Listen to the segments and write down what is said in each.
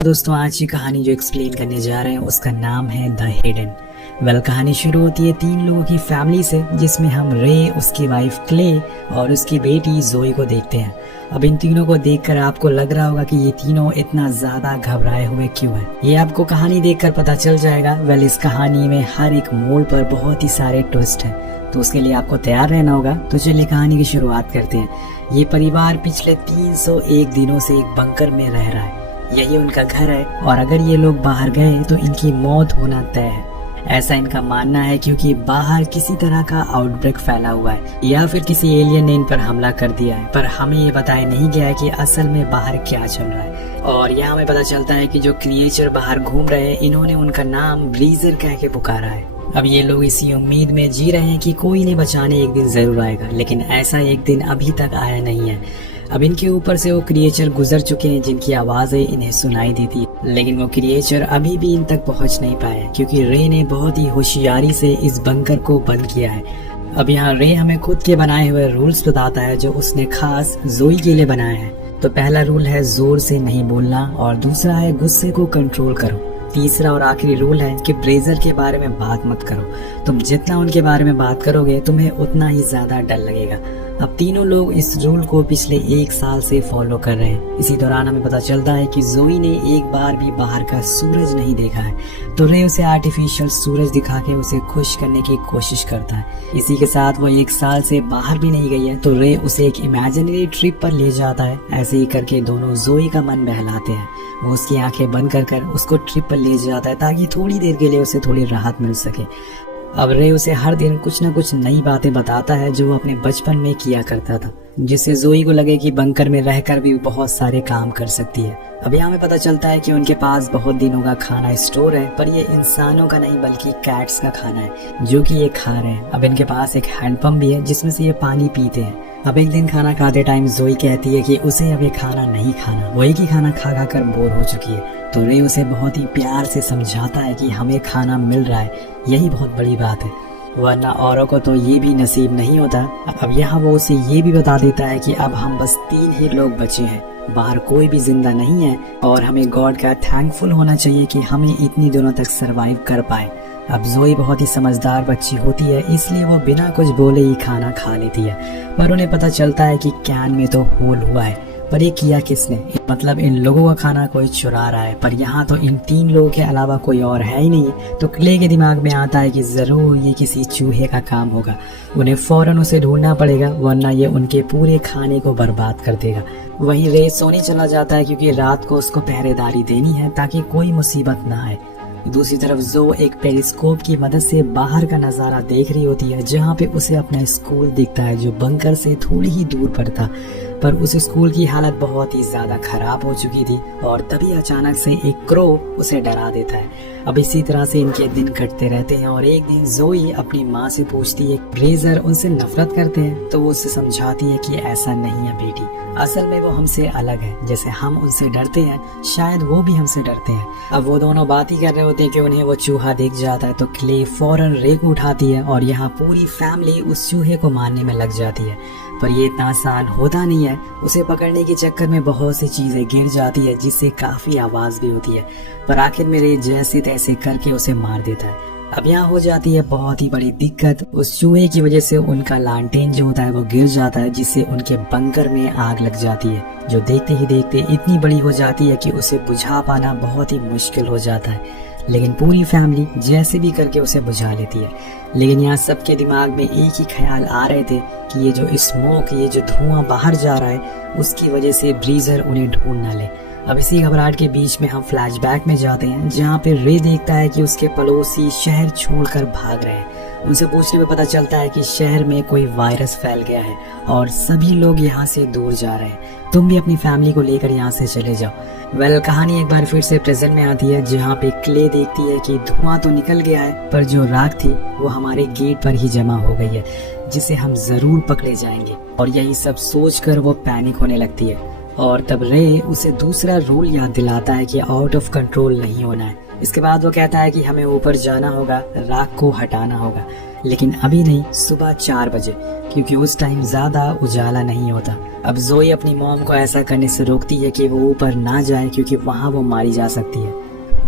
दोस्तों आज की कहानी जो एक्सप्लेन करने जा रहे हैं उसका नाम है द हिडन। कहानी शुरू होती है 3 लोगों की फैमिली से, जिसमें हम रे, उसकी वाइफ क्ले और उसकी बेटी जोई को देखते हैं। अब इन तीनों को देखकर आपको लग रहा होगा कि ये तीनों इतना ज्यादा घबराए हुए क्यों हैं। ये आपको कहानी देखकर पता चल जाएगा। इस कहानी में हर एक मोड़ पर बहुत ही सारे ट्विस्ट हैं, तो उसके लिए आपको तैयार रहना होगा। तो चलिए कहानी की शुरुआत करते हैं। ये परिवार पिछले 301 दिनों से एक बंकर में रह रहा है। यही उनका घर है और अगर ये लोग बाहर गए तो इनकी मौत होना तय है, ऐसा इनका मानना है, क्योंकि बाहर किसी तरह का आउटब्रेक फैला हुआ है या फिर किसी एलियन ने इन पर हमला कर दिया है। पर हमें ये बताया नहीं गया है कि असल में बाहर क्या चल रहा है। और यहाँ हमें पता चलता है कि जो क्रिएचर बाहर घूम रहे हैं, इन्होंने उनका नाम ब्रीजर कह के पुकारा है। अब ये लोग इसी उम्मीद में जी रहे हैं कि कोई इन्हें बचाने एक दिन जरूर आएगा, लेकिन ऐसा एक दिन अभी तक आया नहीं है। अब इनके ऊपर से वो क्रिएचर गुजर चुके हैं जिनकी आवाजें इन्हें सुनाई देती है, लेकिन वो क्रिएचर अभी भी इन तक पहुंच नहीं पाए, क्योंकि रे ने बहुत ही होशियारी से इस बंकर को बंद किया है। अब यहाँ रे हमें खुद के बनाए हुए रूल्स बताता है जो उसने खास जोई के लिए बनाया है। तो पहला रूल है जोर से नहीं बोलना, और दूसरा है गुस्से को कंट्रोल करो। तीसरा और आखिरी रूल है कि ब्रेजर के बारे में बात मत करो। तुम जितना उनके बारे में बात करोगे तुम्हें उतना ही ज्यादा डर लगेगा। अब तीनों लोग इस रूल को पिछले 1 साल से फॉलो कर रहे हैं। इसी दौरान हमें पता चलता है कि जोई ने एक बार भी बाहर का सूरज नहीं देखा है, तो रे उसे आर्टिफिशियल सूरज दिखा के उसे खुश करने की कोशिश करता है। इसी के साथ वो 1 साल से बाहर भी नहीं गई है, तो रे उसे एक इमेजिनरी ट्रिप पर ले जाता है। ऐसे ही करके दोनों जोई का मन बहलाते हैं। वो उसकी आंखें बंद कर उसको ट्रिप पर ले जाता है ताकि थोड़ी देर के लिए उसे थोड़ी राहत मिल सके। अब रे उसे हर दिन कुछ न कुछ नई बातें बताता है जो वो अपने बचपन में किया करता था, जिससे जोई को लगे कि बंकर में रहकर भी बहुत सारे काम कर सकती है। अब यहाँ हमें पता चलता है कि उनके पास बहुत दिनों का खाना स्टोर है, पर ये इंसानों का नहीं बल्कि कैट्स का खाना है जो कि ये खा रहे हैं। अब इनके पास एक हैंडपंप भी है जिसमें से ये पानी पीते हैं। अब एक दिन खाना खाते टाइम जोई कहती है कि उसे अब ये खाना नहीं खाना, वही की खाना खा कर बोर हो चुकी है। तो रे उसे बहुत ही प्यार से समझाता है कि हमें खाना मिल रहा है, यही बहुत बड़ी बात है, वरना औरों को तो ये भी नसीब नहीं होता। अब यहाँ वो उसे ये भी बता देता है कि अब हम बस 3 ही लोग बचे हैं, बाहर कोई भी जिंदा नहीं है, और हमें गॉड का थैंकफुल होना चाहिए कि हमें इतनी दिनों तक सरवाइव कर पाए। अब जोई बहुत ही समझदार बच्ची होती है, इसलिए वो बिना कुछ बोले ही खाना खा लेती है। पर उन्हें पता चलता है कि कैन में तो होल हुआ है, पर ये किया किसने? मतलब इन लोगों का खाना कोई चुरा रहा है। पर यहाँ तो इन 3 लोगों के अलावा कोई और है ही नहीं। तो क्ले के दिमाग में आता है कि जरूर ये किसी चूहे का काम होगा, उन्हें फौरन उसे ढूंढना पड़ेगा, वरना ये उनके पूरे खाने को बर्बाद कर देगा। वहीं रे सोने चला जाता है क्योंकि रात को उसको पहरेदारी देनी है ताकि कोई मुसीबत ना आए। दूसरी तरफ जो एक पेरिस्कोप की मदद से बाहर का नजारा देख रही होती है, जहाँ पे उसे अपना स्कूल दिखता है जो बंकर से थोड़ी ही दूर पर था। पर उस स्कूल की हालत बहुत ही ज्यादा खराब हो चुकी थी, और तभी अचानक से एक क्रो उसे डरा देता है। अब इसी तरह से इनके दिन कटते रहते हैं, और एक दिन जोई अपनी माँ से पूछती है ब्रेजर उनसे नफरत करते हैं, तो वो उसे समझाती है कि ऐसा नहीं है बेटी, असल में वो हमसे अलग है। जैसे हम उनसे डरते हैं शायद वो भी हमसे डरते हैं। अब वो दोनों बात ही कर रहे होते हैं कि उन्हें वो चूहा दिख जाता है, तो क्ले फौरन रे को उठाती है और यहाँ पूरी फैमिली उस चूहे को मारने में लग जाती है। पर ये इतना आसान होता नहीं है। उसे पकड़ने के चक्कर में बहुत सी चीजें गिर जाती है, जिससे काफी आवाज भी होती है, पर आखिर में रे जैसे तैसे करके उसे मार देता है। अब यहाँ हो जाती है बहुत ही बड़ी दिक्कत। उस चूहे की वजह से उनका लालटेन जो होता है वो गिर जाता है, जिससे उनके बंकर में आग लग जाती है, जो देखते ही देखते इतनी बड़ी हो जाती है कि उसे बुझा पाना बहुत ही मुश्किल हो जाता है। लेकिन पूरी फैमिली जैसे भी करके उसे बुझा लेती है। लेकिन यहाँ सबके दिमाग में एक ही ख्याल आ रहे थे कि ये जो स्मोक, ये जो धुआं बाहर जा रहा है, उसकी वजह से ब्रीजर उन्हें ढूंढ ना ले। अब इसी घबराहट के बीच में हम फ्लैशबैक में जाते हैं, जहाँ पे रे देखता है कि उसके पड़ोसी शहर छोड़कर भाग रहे हैं। उनसे पूछने में पता चलता है कि शहर में कोई वायरस फैल गया है और सभी लोग यहाँ से दूर जा रहे हैं। तुम भी अपनी फैमिली को लेकर यहाँ से चले जाओ। कहानी एक बार फिर से प्रेजेंट में आती है, जहाँ पे क्ले देखती है कि धुआं तो निकल गया है, पर जो राख थी वो हमारे गेट पर ही जमा हो गई है, जिसे हम जरूर पकड़े जाएंगे। और यही सब सोचकर वो पैनिक होने लगती है। और तब रे उसे दूसरा रूल याद दिलाता है कि आउट ऑफ कंट्रोल नहीं होना है। इसके बाद वो कहता है कि हमें ऊपर जाना होगा, राख को हटाना होगा, लेकिन अभी नहीं, सुबह 4 बजे, क्योंकि उस टाइम ज्यादा उजाला नहीं होता। अब जोई अपनी मॉम को ऐसा करने से रोकती है कि वो ऊपर ना जाए क्योंकि वहाँ वो मारी जा सकती है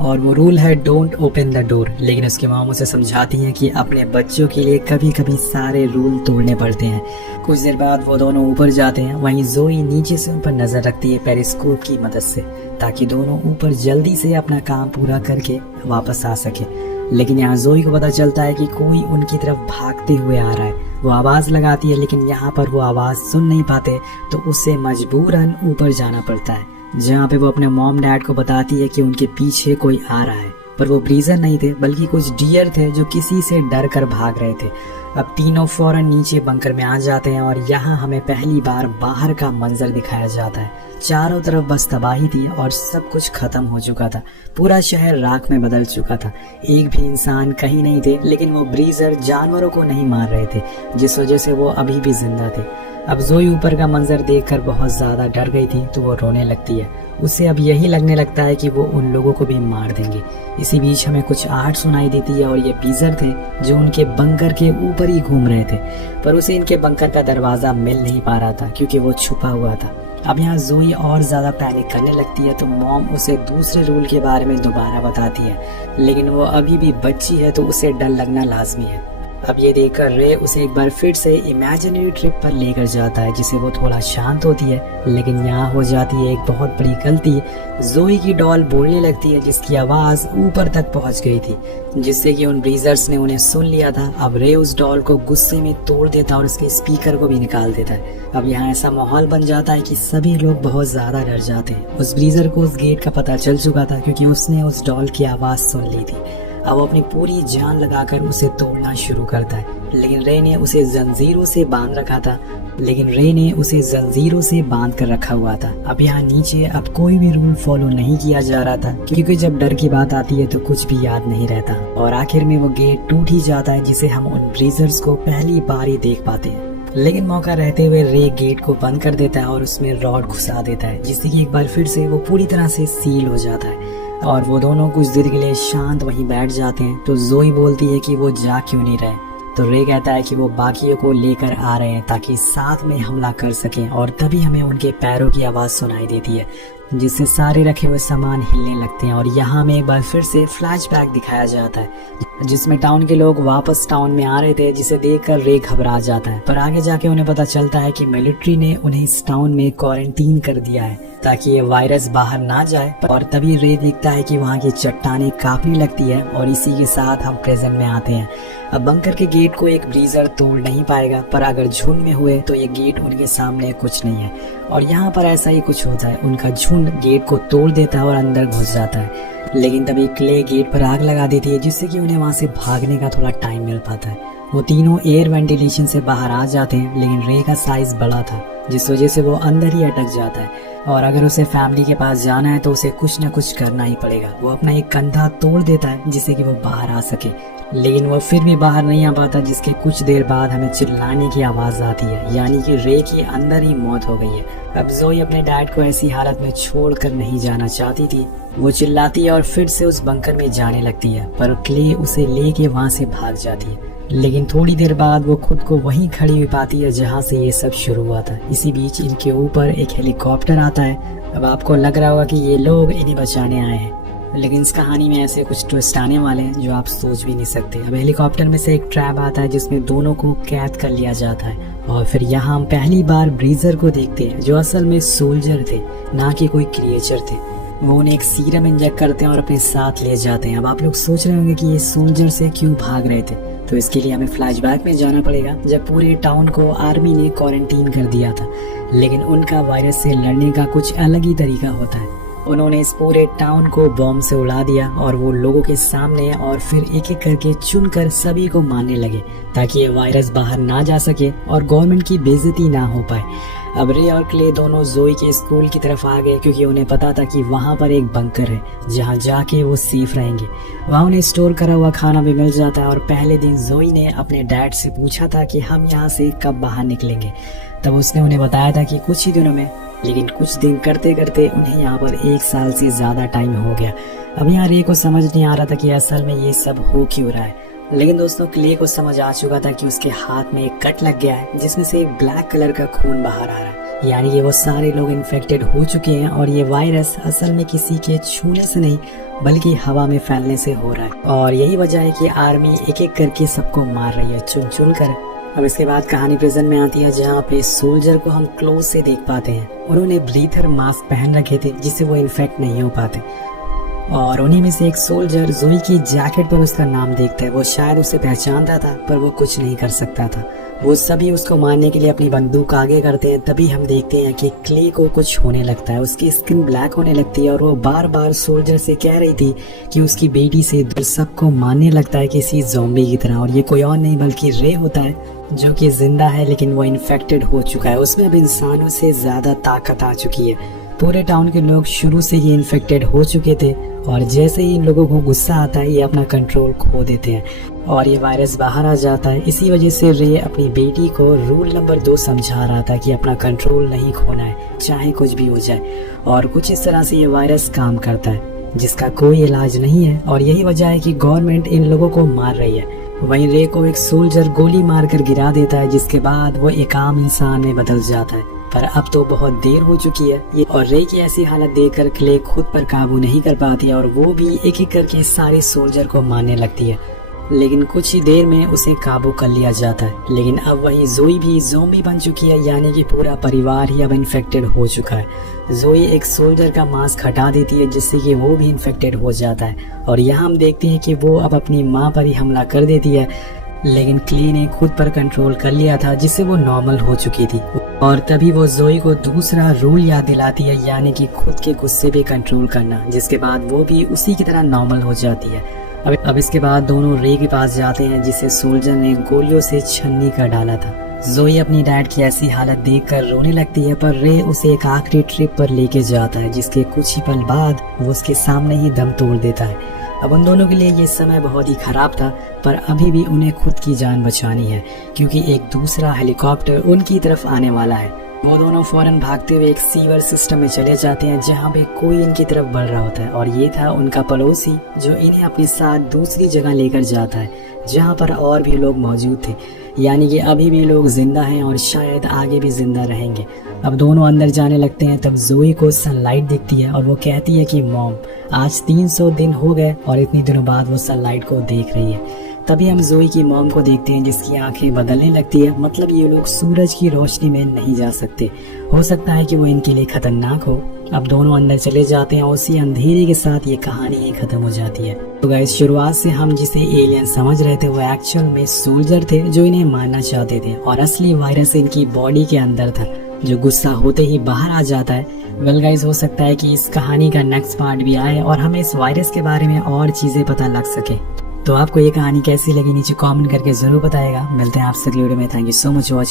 और वो रूल है डोंट ओपन द डोर। लेकिन उसकी मॉम उसे समझाती है कि अपने बच्चों के लिए कभी कभी सारे रूल तोड़ने पड़ते हैं। कुछ देर बाद वो दोनों ऊपर जाते हैं। वहीं जोई नीचे से ऊपर नजर रखती है पेरिस्कोप की मदद से, ताकि दोनों ऊपर जल्दी से अपना काम पूरा करके वापस आ सके। लेकिन यहाँ जोई को पता चलता है कि कोई उनकी तरफ भागते हुए आ रहा है। वो आवाज लगाती है लेकिन यहाँ पर वो आवाज सुन नहीं पाते, तो उसे मजबूरन ऊपर जाना पड़ता है, जहाँ पे वो अपने मॉम डैड को बताती है कि उनके पीछे कोई आ रहा है। पर वो ब्रीजर नहीं थे बल्कि कुछ डियर थे जो किसी से डर कर भाग रहे थे। अब तीनों फौरन नीचे बंकर में आ जाते हैं और यहाँ हमें पहली बार बाहर का मंजर दिखाया जाता है। चारों तरफ बस तबाही थी और सब कुछ खत्म हो चुका था। पूरा शहर राख में बदल चुका था। एक भी इंसान कहीं नहीं थे, लेकिन वो ब्रीजर जानवरों को नहीं मार रहे थे, जिस वजह से वो अभी भी जिंदा थे। अब जोई ऊपर का मंजर देखकर बहुत ज्यादा डर गई थी, तो वो रोने लगती है। उसे अब यही लगने लगता है कि वो उन लोगों को भी मार देंगे। इसी बीच हमें कुछ आहट सुनाई देती है और ये ब्रीजर थे जो उनके बंकर के ऊपर ही घूम रहे थे, पर उसे इनके बंकर का दरवाजा मिल नहीं पा रहा था क्योंकि वो छुपा हुआ था। अब यहाँ जोई और ज्यादा पैनिक करने लगती है, तो मॉम उसे दूसरे रूल के बारे में दोबारा बताती है, लेकिन वो अभी भी बच्ची है तो उसे डर लगना लाजमी है। अब ये देखकर रे उसे एक बार फिर से इमेजिनरी ट्रिप पर लेकर जाता है, जिसे वो थोड़ा शांत होती है। लेकिन यहाँ हो जाती है एक बहुत बड़ी गलती। जोई की डॉल बोलने लगती है जिसकी आवाज ऊपर तक पहुंच गई थी, जिससे कि उन ब्रीजर्स ने उन्हें सुन लिया था। अब रे उस डॉल को गुस्से में तोड़ देता और उसके स्पीकर को भी निकाल देता है। अब यहाँ ऐसा माहौल बन जाता है कि सभी लोग बहुत ज्यादा डर जाते हैं। उस ब्रीजर को उस गेट का पता चल चुका था क्योंकि उसने उस डॉल की आवाज सुन ली थी। अब वो अपनी पूरी जान लगाकर उसे तोड़ना शुरू करता है, लेकिन रे ने उसे जंजीरों से बांध कर रखा हुआ था। अब यहाँ नीचे अब कोई भी रूल फॉलो नहीं किया जा रहा था, क्योंकि जब डर की बात आती है तो कुछ भी याद नहीं रहता। और आखिर में वो गेट टूट ही जाता है, जिसे हम उन ब्रीजर्स को पहली बार ही देख पाते हैं। लेकिन मौका रहते हुए रे गेट को बंद कर देता है और उसमें रॉड घुसा देता है, जिससे कि एक बार फिर से वो पूरी तरह से सील हो जाता है। और वो दोनों कुछ देर के लिए शांत वहीं बैठ जाते हैं। तो जोई बोलती है कि वो जा क्यों नहीं रहे, तो रे कहता है कि वो बाकियों को लेकर आ रहे हैं ताकि साथ में हमला कर सकें। और तभी हमें उनके पैरों की आवाज सुनाई देती है, जिससे सारे रखे हुए सामान हिलने लगते हैं। और यहाँ में एक बार फिर से फ्लैशबैक दिखाया जाता है, जिसमें टाउन के लोग वापस टाउन में आ रहे थे, जिसे देखकर रे घबरा जाता है। पर आगे जाके उन्हें पता चलता है कि मिलिट्री ने उन्हें इस टाउन में क्वारंटीन कर दिया है ताकि ये वायरस बाहर ना जाए। और तभी रे देखता है कि वहाँ की चट्टानें कांपने लगती है। और इसी के साथ हम प्रेजेंट में आते हैं। अब बंकर के गेट को एक ब्रीजर तोड़ नहीं पाएगा, पर अगर झुंड में हुए तो ये गेट उनके सामने कुछ नहीं है। और यहाँ पर ऐसा ही कुछ होता है, उनका झुंड गेट को तोड़ देता है और अंदर घुस जाता है। लेकिन तभी क्ले गेट पर आग लगा देती है, जिससे कि उन्हें वहाँ से भागने का थोड़ा टाइम मिल पाता है। वो तीनों एयर वेंटिलेशन से बाहर आ जाते हैं, लेकिन रे का साइज बड़ा था, जिस वजह से वो अंदर ही अटक जाता है। और अगर उसे फैमिली के पास जाना है तो उसे कुछ न कुछ करना ही पड़ेगा। वो अपना एक कंधा तोड़ देता है जिससे कि वो बाहर आ सके, लेकिन वो फिर भी बाहर नहीं आ पाता, जिसके कुछ देर बाद हमें चिल्लाने की आवाज आती है, यानी कि रे की अंदर ही मौत हो गई है। अब जोई अपने डैड को ऐसी हालत में छोड़कर नहीं जाना चाहती थी। वो चिल्लाती है और फिर से उस बंकर में जाने लगती है, पर क्ले उसे लेके वहाँ से भाग जाती है। लेकिन थोड़ी देर बाद वो खुद को वहीं खड़ी हुई पाती है जहाँ से ये सब शुरू हुआ था। इसी बीच इनके ऊपर एक हेलीकॉप्टर आता है। अब आपको लग रहा होगा कि ये लोग इन्हें बचाने आए हैं, लेकिन इस कहानी में ऐसे कुछ ट्विस्ट आने वाले हैं जो आप सोच भी नहीं सकते। अब हेलीकॉप्टर में से एक ट्रैप आता है जिसमें दोनों को कैद कर लिया जाता है। और फिर यहाँ हम पहली बार ब्रीजर को देखते हैं, जो असल में सोल्जर थे, ना कि कोई क्रिएचर थे। वो उन्हें एक सीरम इंजेक्ट करते हैं और अपने साथ ले जाते हैं। अब आप लोग सोच रहे होंगे कि ये सोल्जर से क्यों भाग रहे थे, तो इसके लिए हमें फ्लैशबैक में जाना पड़ेगा, जब पूरे टाउन को आर्मी ने क्वारंटीन कर दिया था। लेकिन उनका वायरस से लड़ने का कुछ अलग ही तरीका होता है। उन्होंने इस पूरे टाउन को बॉम्ब से उड़ा दिया और वो लोगों के सामने, और फिर एक एक करके चुनकर सभी को मारने लगे ताकि ये वायरस बाहर ना जा सके और गवर्नमेंट की बेइज्जती ना हो पाए। अब रे और क्ले दोनों जोई के स्कूल की तरफ आ गए, क्योंकि उन्हें पता था कि वहाँ पर एक बंकर है जहाँ जाके वो सेफ रहेंगे। वहाँ उन्हें स्टोर करा हुआ खाना भी मिल जाता है। और पहले दिन जोई ने अपने डैड से पूछा था कि हम यहाँ से कब बाहर निकलेंगे, तब उसने उन्हें बताया था कि कुछ ही दिनों में। लेकिन कुछ दिन करते करते उन्हें यहाँ पर 1 साल से ज्यादा टाइम हो गया। अब यहाँ रे को समझ नहीं आ रहा था कि असल में ये सब हो क्यों रहा है। लेकिन दोस्तों क्ले को समझ आ चुका था कि उसके हाथ में एक कट लग गया है, जिसमें से एक ब्लैक कलर का खून बाहर आ रहा है। यानी कि वो सारे लोग इन्फेक्टेड हो चुके हैं और ये वायरस असल में किसी के छूने से नहीं बल्कि हवा में फैलने से हो रहा है। और यही वजह है कि आर्मी एक एक करके सबको मार रही है, चुन चुन कर। अब इसके बाद कहानी प्रेजेंट में आती है, जहाँ पे सोल्जर को हम क्लोज से देख पाते हैं। उन्होंने ब्रीथर मास्क पहन रखे थे जिससे वो इन्फेक्ट नहीं हो पाते। और उन्हीं में से एक सोल्जर जोई की जैकेट पर उसका नाम देखता है। वो शायद उसे पहचानता था पर वो कुछ नहीं कर सकता था। वो सभी उसको मारने के लिए अपनी बंदूक आगे करते हैं। तभी हम देखते हैं कि क्ले को कुछ होने लगता है, उसकी स्किन ब्लैक होने लगती है और वो बार बार सोल्जर से कह रही थी कि उसकी बेटी से सबको मारने लगता है किसी ज़ॉम्बी की तरह। और ये कोई और नहीं बल्कि रे होता है, जो कि जिंदा है लेकिन वो इन्फेक्टेड हो चुका है। उसमें अब इंसानों से ज़्यादा ताकत आ चुकी है। पूरे टाउन के लोग शुरू से ही इन्फेक्टेड हो चुके थे और जैसे ही इन लोगों को गुस्सा आता है ये अपना कंट्रोल खो देते हैं और ये वायरस बाहर आ जाता है। इसी वजह से रे अपनी बेटी को रूल नंबर 2 समझा रहा था कि अपना कंट्रोल नहीं खोना है चाहे कुछ भी हो जाए। और कुछ इस तरह से ये वायरस काम करता है जिसका कोई इलाज नहीं है और यही वजह है कि गवर्नमेंट इन लोगों को मार रही है। वहीं रे को एक सोल्जर गोली मारकर गिरा देता है जिसके बाद वो एक आम इंसान में बदल जाता है। पर अब तो बहुत देर हो चुकी है ये, और रे की ऐसी हालत देखकर क्ले खुद पर काबू नहीं कर पाती है और वो भी एक एक करके सारे सोल्जर को मारने लगती है। लेकिन कुछ ही देर में उसे काबू कर लिया जाता है। लेकिन अब वही जोई भी ज़ॉम्बी बन चुकी है, यानी कि पूरा परिवार ही अब इन्फेक्टेड हो चुका है। जोई एक सोल्जर का मास्क हटा देती है जिससे कि वो भी इन्फेक्टेड हो जाता है और यहाँ हम देखते हैं कि वो अब अपनी माँ पर ही हमला कर देती है। लेकिन क्ले ने खुद पर कंट्रोल कर लिया था जिससे वो नॉर्मल हो चुकी थी। और तभी वो जोई को दूसरा रूल याद दिलाती है, यानी कि खुद के गुस्से पे कंट्रोल करना, जिसके बाद वो भी उसी की तरह नॉर्मल हो जाती है। अब इसके बाद दोनों रे के पास जाते हैं जिसे सोल्जर ने गोलियों से छन्नी कर डाला था। जोई अपनी डैड की ऐसी हालत देखकर रोने लगती है पर रे उसे एक आखिरी ट्रिप पर लेके जाता है जिसके कुछ ही पल बाद वो उसके सामने ही दम तोड़ देता है। अब उन दोनों के लिए ये समय बहुत ही खराब था पर अभी भी उन्हें खुद की जान बचानी है क्योंकि एक दूसरा हेलीकॉप्टर उनकी तरफ आने वाला है। वो दोनों फौरन भागते हुए एक सीवर सिस्टम में चले जाते हैं जहाँ पे कोई इनकी तरफ बढ़ रहा होता है और ये था उनका पड़ोसी जो इन्हें अपने साथ दूसरी जगह लेकर जाता है जहाँ पर और भी लोग मौजूद थे, यानी कि अभी भी लोग जिंदा हैं और शायद आगे भी जिंदा रहेंगे। अब दोनों अंदर जाने लगते हैं तब जोई को सनलाइट दिखती है और वो कहती है कि मॉम आज 300 दिन हो गए और इतनी दिनों बाद वो सनलाइट को देख रही है। तभी हम जोई की मॉम को देखते हैं जिसकी आंखें बदलने लगती है, मतलब ये लोग सूरज की रोशनी में नहीं जा सकते, हो सकता है कि वो इनके लिए खतरनाक हो। अब दोनों अंदर चले जाते हैं और उसी अंधेरे के साथ ये कहानी ही खत्म हो जाती है। तो गाइस शुरुआत से हम जिसे एलियन समझ रहे थे वो एक्चुअल में सोल्जर थे जो इन्हें मारना चाहते थे और असली वायरस इनकी बॉडी के अंदर था जो गुस्सा होते ही बाहर आ जाता है। वेल गाइस हो सकता है कि इस कहानी का नेक्स्ट पार्ट भी आए और हमें इस वायरस के बारे में और चीजें पता लग सके। तो आपको ये कहानी कैसी लगी नीचे कमेंट करके जरूर बताएगा। मिलते हैं आपसे अगली वीडियो में। Thank you so much watching.